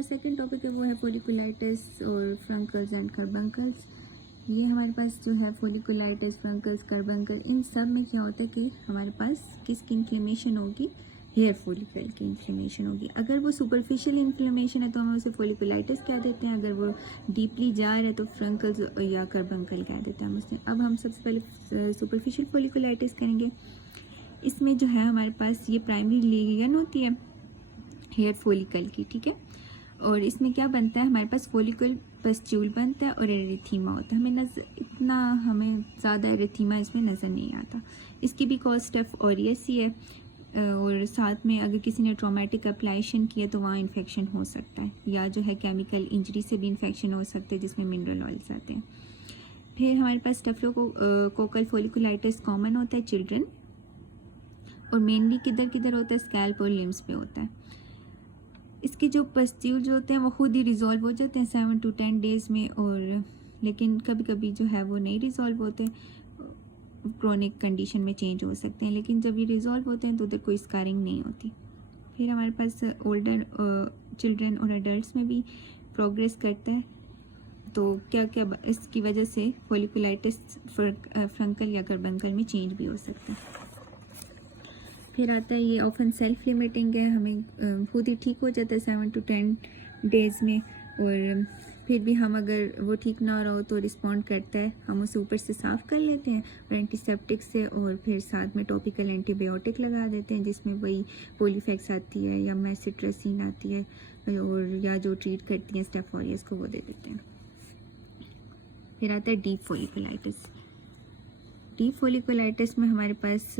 हमारा second topic है वो है फोलिकुलाइटिस और फ्रंकल्स एंड कार्बंकल्स। ये हमारे पास जो है फोलिकुलाइटिस, फ्रंकल्स, कार्बंकल, इन सब में क्या होता है कि हमारे पास किसकी इन्फ्लेमेशन होगी, हेयर फॉलिकल की इन्फ्लेमेशन होगी। अगर वो सुपरफिशियल इन्फ्लेमेशन है तो हम उसे फोलिकुलाइटिस कह देते हैं, अगर वो डीपली जा रहा है तो फ्रंकल्स या कार्बंकल कह देते हैं हम उसमें। अब हम सबसे पहले सुपरफिशियल फोलिकुलाइटिस करेंगे। इसमें जो है हमारे पास ये प्राइमरी लीगन होती है हेयर फॉलिकल की, ठीक है। और इसमें क्या बनता है, हमारे पास फॉलिकल पस्ट्यूल बनता है और एरिथीमा होता है। हमें ज़्यादा एरिथीमा इसमें नज़र नहीं आता। इसकी भी कॉज स्टेफ ऑरियस ही है, और साथ में अगर किसी ने ट्रॉमेटिक एप्लाइशन किया तो वहाँ इन्फेक्शन हो सकता है, या जो है केमिकल इंजरी से भी इन्फेक्शन हो सकते हैं जिसमें मिनरल ऑयल्स आते हैं। फिर हमारे पास स्टेफिलोकोकल फोलिकुलाइटिस कॉमन होता है चिल्ड्रन, और मेनली किधर किधर होता है, स्कैल्प और लिम्स पे होता है। इसके जो पस्ट्यूल जो होते हैं वो खुद ही रिजॉल्व हो जाते हैं 7 to 10 डेज़ में, और लेकिन कभी कभी जो है वो नहीं रिजॉल्व होते, क्रोनिक कंडीशन में चेंज हो सकते हैं, लेकिन जब ये रिजॉल्व होते हैं तो उधर कोई स्कारिंग नहीं होती। फिर हमारे पास ओल्डर चिल्ड्रन और एडल्ट्स में भी प्रोग्रेस करता है। तो क्या क्या इसकी वजह से फोलिकुलाइटिस फ्रंकल या कार्बंकल में चेंज भी हो सकता है। फिर आता है ये ऑफन सेल्फ लिमिटिंग है, हमें खुद ही ठीक हो जाता है 7 to 10 डेज़ में, और फिर भी हम अगर वो ठीक ना हो रहा हो तो रिस्पॉन्ड करता है, हम उसे ऊपर से साफ़ कर लेते हैं और एंटीसेप्टिक से, और फिर साथ में टॉपिकल एंटीबायोटिक लगा देते हैं जिसमें वही पोलीफेक्स आती है या मेसिट्रासिन आती है, और या जो ट्रीट करती है स्टेफ ऑरियस को वो दे देते हैं। फिर आता है डीप फोलिकुलाइटिस। डीप फोलिकुलाइटिस में हमारे पास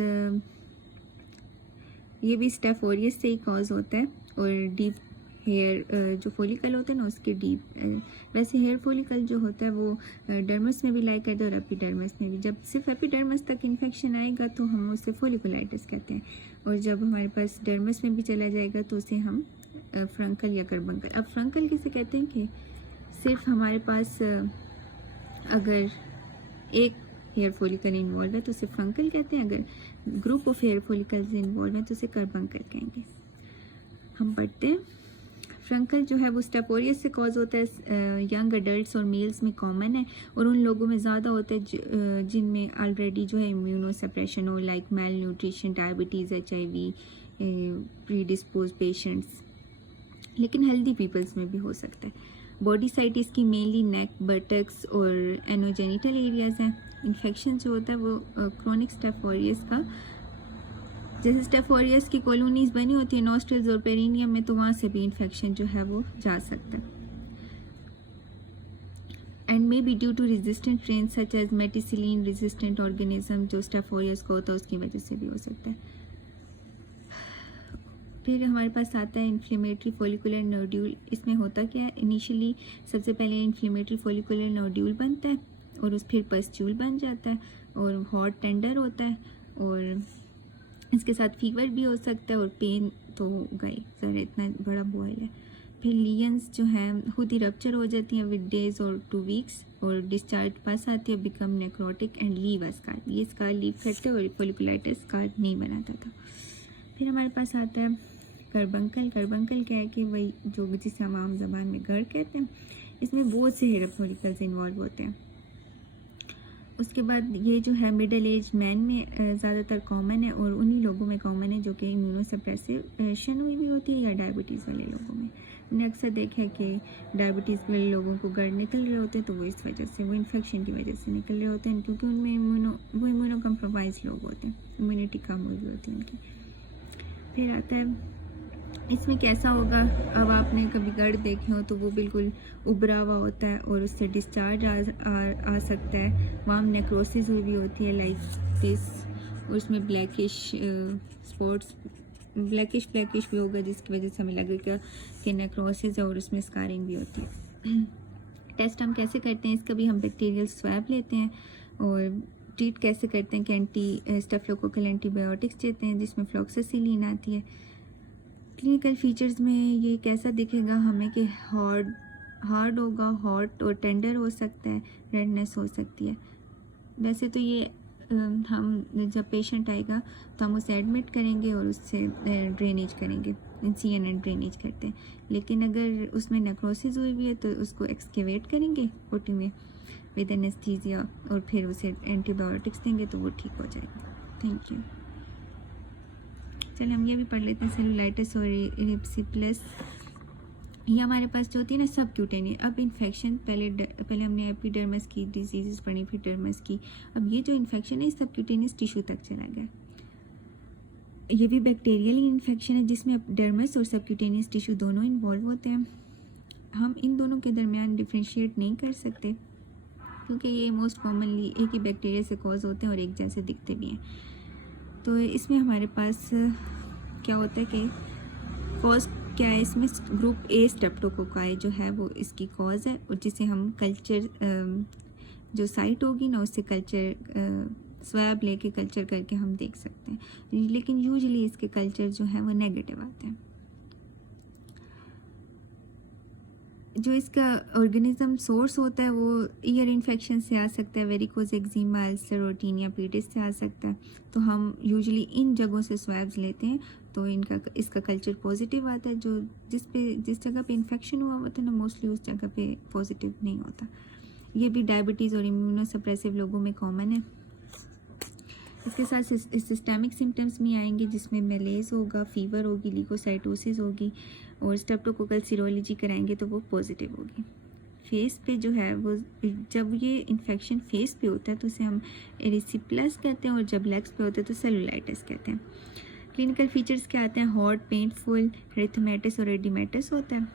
ये भी स्टेफ ऑरियस से ही कॉज होता है, और डीप हेयर जो फॉलिकल होते हैं ना उसके डीप, वैसे हेयर फॉलिकल जो होता है वो डर्मस में भी लाई करते हैं और एपिडर्मस में भी। जब सिर्फ एपिडर्मस तक इन्फेक्शन आएगा तो हम उसे फोलिकुलाइटिस कहते हैं, और जब हमारे पास डर्मस में भी चला जाएगा तो उसे हम फ्रंकल या कार्बंकल। अब फ्रंकल किसे कहते हैं कि सिर्फ हमारे पास अगर एक हेयर फॉलिकल इन्वॉल्व है तो उसे फ्रंकल कहते हैं, अगर group of hair follicles involve है तो उसे कार्बंकल कहेंगे। हम पढ़ते हैं फ्रंकल जो है वो स्टेफ ऑरियस से कॉज होता है, यंग अडल्ट्स और मेल्स में कॉमन है, और उन लोगों में ज़्यादा होता है जिनमें ऑलरेडी जो है इम्यूनो सप्रेशन हो, like mail nutrition, diabetes, HIV, predispose patients, लेकिन हेल्दी पीपल्स में भी हो सकता है। बॉडी साइट इसकी मेनली नेक, बटक्स और एनोजेनिटल एरियाज़ हैं। इन्फेक्शन जो होता है वो क्रोनिक स्टेफ ऑरियस का, जैसे स्टेफ ऑरियस की कॉलोनीज बनी होती है नॉस्ट्रिल्स और पेरिनियम में, तो वहाँ से भी इन्फेक्शन जो है वो जा सकता है। And may be due to resistant strain such as methicillin resistant organism जो स्टेफ ऑरियस का होता है उसकी वजह से भी हो सकता है। फिर हमारे पास आता है इन्फ्लेमेटरी फॉलिकुलर नोड्यूल। इसमें होता क्या है, इनिशियली सबसे पहले इन्फ्लेमेटरी फॉलिकुलर नोड्यूल बनता है और उस फिर पस्ट्यूल बन जाता है और हॉट टेंडर होता है, और इसके साथ फीवर भी हो सकता है, और पेन तो गई सर इतना बड़ा बॉयल है। फिर लियंस जो हैं खुद ही रप्चर हो जाती हैं विद डेज और 2 वीक्स, और डिस्चार्ज पास आती है, become necrotic and leave a scar. ये स्कार लीव करते और फोलिकुलाइटिस स्कार नहीं बनाता था। फिर हमारे पास आता है कार्बंकल। कार्बंकल क्या है कि वही जो जिसे हम आम ज़बान में घर कहते हैं, इसमें बहुत से हेयर फॉलिकल्स इन्वॉल्व होते हैं। उसके बाद ये जो है मिडिल एज मैन में ज़्यादातर कॉमन है, और उन्हीं लोगों में कॉमन है जो कि इम्यूनोसप्रेशन हुई भी होती है, या डायबिटीज़ वाले लोगों में। मैंने अक्सर देखा है कि डायबिटीज़ वाले लोगों को गड़ निकल रहे होते हैं, तो वो इस वजह से, वो इन्फेक्शन की वजह से निकल रहे होते हैं, क्योंकि उनमें इम्यूनो कम्प्रोमाइज लोग होते हैं, इम्यूनिटी कम हुई होती है उनकी। फिर आता है इसमें कैसा होगा, अब आपने कभी गड़ देखे हो तो वो बिल्कुल उभरा हुआ होता है और उससे डिस्चार्ज आ सकता है। वहाँ नेक्रोसिस हुई भी होती है लाइक दिस, और उसमें ब्लैकिश स्पॉट्स, ब्लैकिश भी होगा जिसकी वजह से हमें लगेगा कि नेक्रोसिस है, और उसमें स्कारिंग भी होती है। टेस्ट हम कैसे करते हैं इसका भी, हम बैक्टीरियल स्वैब लेते हैं, और ट्रीट कैसे करते हैं कि एंटी स्टेफिलोकोकल एंटीबायोटिक्स देते हैं जिसमें फ्लॉक्सासिलिन आती है। क्लिनिकल फीचर्स में ये कैसा दिखेगा हमें कि हार्ड होगा, हॉट और टेंडर हो सकता है, रेडनेस हो सकती है। वैसे तो ये हम जब पेशेंट आएगा तो हम उसे एडमिट करेंगे और उससे ड्रेनेज करेंगे, CNN ड्रेनेज करते हैं। लेकिन अगर उसमें नेक्रोसिस हुई हुई है तो उसको एक्सकेवेट करेंगे ओटी में विद एनेस्थीसिया और फिर उसे एंटीबायोटिक्स देंगे तो वो ठीक हो जाएगा। Thank you. चलिए हम ये भी पढ़ लेते हैं, सेलुलाइटिस और इरिप्सिप्लस। ये हमारे पास जो होती है ना सब क्यूटेनियस। अब इन्फेक्शन पहले हमने एपिडर्मिस की डिजीज़ पढ़ी, फिर डर्मिस की। अब ये जो इन्फेक्शन है सब क्यूटेनियस टिश्यू तक चला गया। ये भी बैक्टीरियल इन्फेक्शन है जिसमें डर्मिस और सबक्यूटेनियस टिश्यू दोनों इन्वॉल्व होते हैं। हम इन दोनों के दरमियान डिफ्रेंशिएट नहीं कर सकते क्योंकि ये मोस्ट कॉमनली एक ही बैक्टीरिया से कॉज होते हैं और एक जैसे दिखते भी हैं। तो इसमें हमारे पास क्या होता है कि कॉज क्या है, इसमें ग्रुप ए स्ट्रेप्टोकोकाई जो है वो इसकी कॉज है और जिसे हम कल्चर जो साइट होगी ना उससे कल्चर स्वैब लेके कल्चर करके हम देख सकते हैं। लेकिन यूजुअली इसके कल्चर जो है वो नेगेटिव आते हैं। जो इसका ऑर्गेनिज्म सोर्स होता है वो ईयर इन्फेक्शन से आ सकता है, वेरिकोज एक्जिमा, अल्सर और टीनिया पीडिस से आ सकता है। तो हम यूजुअली इन जगहों से स्वैब्स लेते हैं तो इसका कल्चर पॉजिटिव आता है। जो जिस जगह पे इन्फेक्शन हुआ होता है ना मोस्टली उस जगह पे पॉजिटिव नहीं होता। ये भी डायबिटीज़ और इम्यूनोसप्रेसिव लोगों में कॉमन है। इसके साथ सिस्टेमिक सिम्टम्स भी आएंगे जिसमें मेलेज होगा, फीवर होगी, लीकोसाइटोसिस होगी और स्ट्रेप्टोकोकल सीरोलॉजी कराएंगे तो वो पॉजिटिव होगी। फेस पे जो है वो जब ये इन्फेक्शन फेस पे होता है तो उसे हम एरिसिप्लस कहते हैं और जब लेग्स पे होता है तो सेलुलाइटिस कहते हैं। क्लिनिकल फीचर्स क्या आते हैं, हॉट, पेनफुल, एरिथमेटिस और एडिमेटिस होता है।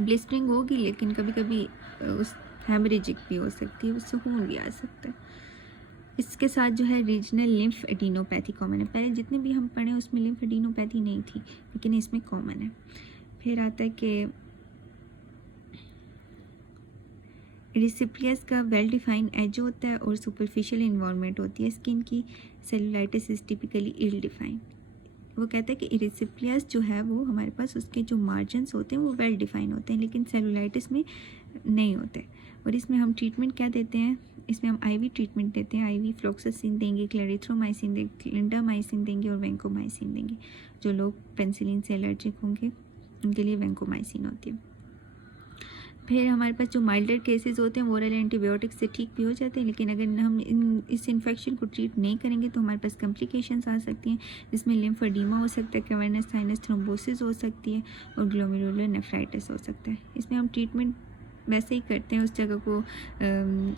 ब्लिस्टरिंग होगी लेकिन कभी कभी उस हेमरेजिक भी हो सकती है, उससे खून भी आ सकता है। इसके साथ जो है रीजनल लिम्फ एडिनोपैथी कॉमन है। पहले जितने भी हम पढ़े उसमें लिम्फ एडिनोपैथी नहीं थी लेकिन इसमें कॉमन है। फिर आता है कि इरिसिप्लियस का वेल डिफाइंड एज होता है और सुपरफिशियल इन्वॉल्वमेंट होती है स्किन की। Cellulitis is typically ill defined. वो कहता है कि इरिसिप्लियस जो है वो हमारे पास उसके जो मार्जिन्स होते हैं वो वेल डिफाइन होते हैं लेकिन सेलुलाइटिस में नहीं होते। और इसमें हम ट्रीटमेंट क्या देते हैं, इसमें हम आईवी ट्रीटमेंट देते हैं। आईवी फ्लोक्सासिन देंगे, क्लैरिथ्रोमाइसिन देंगे, क्लिंडामाइसिन देंगे और वेंकोमाइसिन देंगे। जो लोग पेनिसिलिन से एलर्जिक होंगे उनके लिए वेंकोमाइसिन होती है। फिर हमारे पास जो माइल्डर केसेस होते हैं वो ओरल एंटीबायोटिक्स से ठीक भी हो जाते हैं लेकिन अगर हम इस इन्फेक्शन को ट्रीट नहीं करेंगे तो हमारे पास कॉम्प्लिकेशंस आ सकती हैं जिसमें लिम्फेडीमा हो सकता है, कैवर्नस साइनस थ्रोम्बोसिस हो सकती है और ग्लोमेरुलर नेफ्राइटिस हो सकता है। इसमें हम ट्रीटमेंट वैसे ही करते हैं, उस जगह को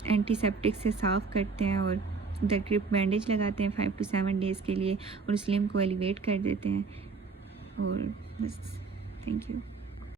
एंटीसेप्टिक से साफ़ करते हैं और द ग्रिप बैंडेज लगाते हैं 5 to 7 डेज़ के लिए और उस लिम्फ को एलिवेट कर देते हैं और बस। Thank you.